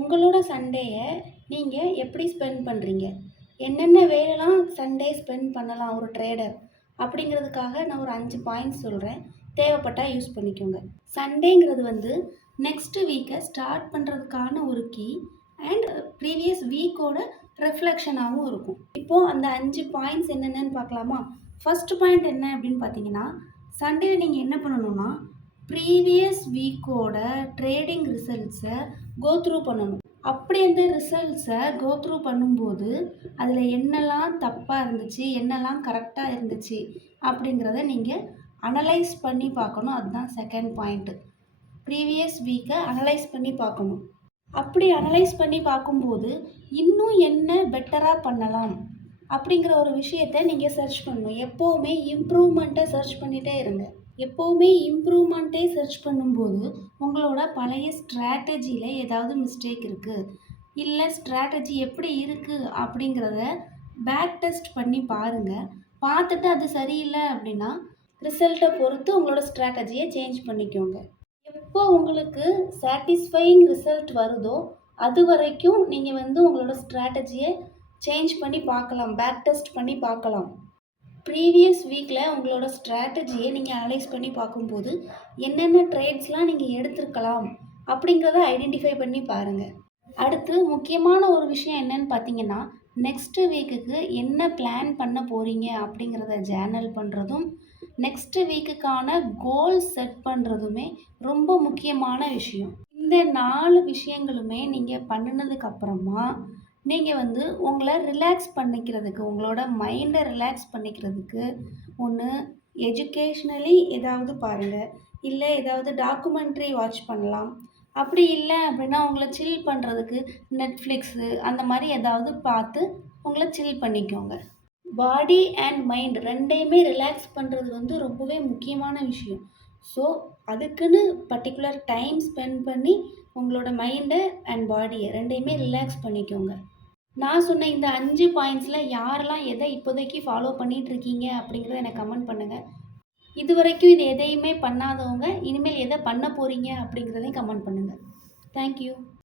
உங்களோட சண்டேயை நீங்கள் எப்படி ஸ்பெண்ட் பண்ணுறீங்க? என்னென்ன வேலைலாம் சண்டே ஸ்பெண்ட் பண்ணலாம் ஒரு ட்ரேடர் அப்படிங்கிறதுக்காக நான் ஒரு 5 பாயிண்ட்ஸ் சொல்கிறேன். தேவைப்பட்டால் யூஸ் பண்ணிக்கோங்க. சண்டேங்கிறது வந்து நெக்ஸ்ட்டு வீக்கை ஸ்டார்ட் பண்ணுறதுக்கான ஒரு கீ அண்ட் ப்ரீவியஸ் வீக்கோட ரெஃப்ளெக்ஷனாகவும் இருக்கும். இப்போது அந்த 5 பாயிண்ட்ஸ் என்னென்னு பார்க்கலாமா? ஃபஸ்ட்டு பாயிண்ட் என்ன அப்படின்னு பார்த்தீங்கன்னா, சண்டே நீங்கள் என்ன பண்ணணும்னா, ப்ரீவியஸ் வீக்கோட ட்ரேடிங் ரிசல்ட்ஸை கோ த்ரூ பண்ணணும். அப்படி அந்த ரிசல்ட்ஸை கோ த்ரூ பண்ணும்போது அதில் என்னெல்லாம் தப்பாக இருந்துச்சு, என்னெல்லாம் கரெக்டாக இருந்துச்சு அப்படிங்கிறத நீங்கள் அனலைஸ் பண்ணி பார்க்கணும். அதுதான் செகண்ட் பாயிண்ட்டு. ப்ரீவியஸ் வீக்கை அனலைஸ் பண்ணி பார்க்கணும். அப்படி அனலைஸ் பண்ணி பார்க்கும்போது இன்னும் என்ன பெட்டராக பண்ணலாம் அப்படிங்கிற ஒரு விஷயத்தை நீங்கள் சர்ச் பண்ணணும். எப்போவுமே இம்ப்ரூவ்மெண்ட்டை சர்ச் பண்ணிகிட்டே இருங்க. எப்போவுமே இம்ப்ரூவ்மெண்ட்டே சர்ச் பண்ணும்போது உங்களோட பழைய ஸ்ட்ராட்டஜியில் ஏதாவது மிஸ்டேக் இருக்குது, இல்லை ஸ்ட்ராட்டஜி எப்படி இருக்குது அப்படிங்கிறத பேக் டெஸ்ட் பண்ணி பாருங்கள். பார்த்துட்டு அது சரியில்லை அப்படின்னா ரிசல்ட்டை பொறுத்து உங்களோட ஸ்ட்ராட்டஜியை சேஞ்ச் பண்ணிக்கோங்க. எப்போ உங்களுக்கு சாட்டிஸ்ஃபையிங் ரிசல்ட் வருதோ அது வரைக்கும் நீங்கள் வந்து உங்களோட ஸ்ட்ராட்டஜியை சேஞ்ச் பண்ணி பார்க்கலாம், பேக் டெஸ்ட் பண்ணி பார்க்கலாம். ப்ரீவியஸ் வீக்கில் உங்களோட ஸ்ட்ராட்டஜியை நீங்கள் அனலைஸ் பண்ணி பார்க்கும்போது என்னென்ன ட்ரேட்ஸ்லாம் நீங்கள் எடுத்திருக்கலாம் அப்படிங்கிறத ஐடென்டிஃபை பண்ணி பாருங்கள். அடுத்து முக்கியமான ஒரு விஷயம் என்னன்னு பார்த்தீங்கன்னா, நெக்ஸ்ட்டு வீக்குக்கு என்ன பிளான் பண்ண போகிறீங்க அப்படிங்கிறத ஜேர்னல் பண்ணுறதும், நெக்ஸ்ட்டு வீக்குக்கான கோல் செட் பண்ணுறதுமே ரொம்ப முக்கியமான விஷயம். இந்த 4 விஷயங்களுமே நீங்கள் பண்ணினதுக்கப்புறமா நீங்கள் வந்து உங்களை ரிலாக்ஸ் பண்ணிக்கிறதுக்கு, உங்களோட மைண்டை ரிலாக்ஸ் பண்ணிக்கிறதுக்கு ஒன்று எஜுகேஷ்னலி ஏதாவது பாருங்கள், இல்லை ஏதாவது டாக்குமெண்ட்ரி வாட்ச் பண்ணலாம். அப்படி இல்லை அப்படின்னா உங்களை சில் பண்ணுறதுக்கு நெட்ஃப்ளிக்ஸு அந்த மாதிரி ஏதாவது பார்த்து உங்களை சில் பண்ணிக்கோங்க. பாடி அண்ட் மைண்ட் ரெண்டையுமே ரிலாக்ஸ் பண்ணுறது வந்து ரொம்பவே முக்கியமான விஷயம். ஸோ அதுக்குன்னு பர்டிகுலர் டைம் ஸ்பெண்ட் பண்ணி உங்களோட மைண்டை அண்ட் பாடியை ரெண்டையுமே ரிலாக்ஸ் பண்ணிக்கோங்க. நான் சொன்ன இந்த 5 பாயிண்ட்ஸில் யாரெல்லாம் எதை இப்போதைக்கு ஃபாலோ பண்ணிகிட்ருக்கீங்க அப்படிங்கிறத எனக்கு கமெண்ட் பண்ணுங்கள். இது வரைக்கும் இது எதையுமே பண்ணாதவங்க இனிமேல் எதை பண்ண போகிறீங்க அப்படிங்கிறதையும் கமெண்ட் பண்ணுங்கள். தேங்க்யூ.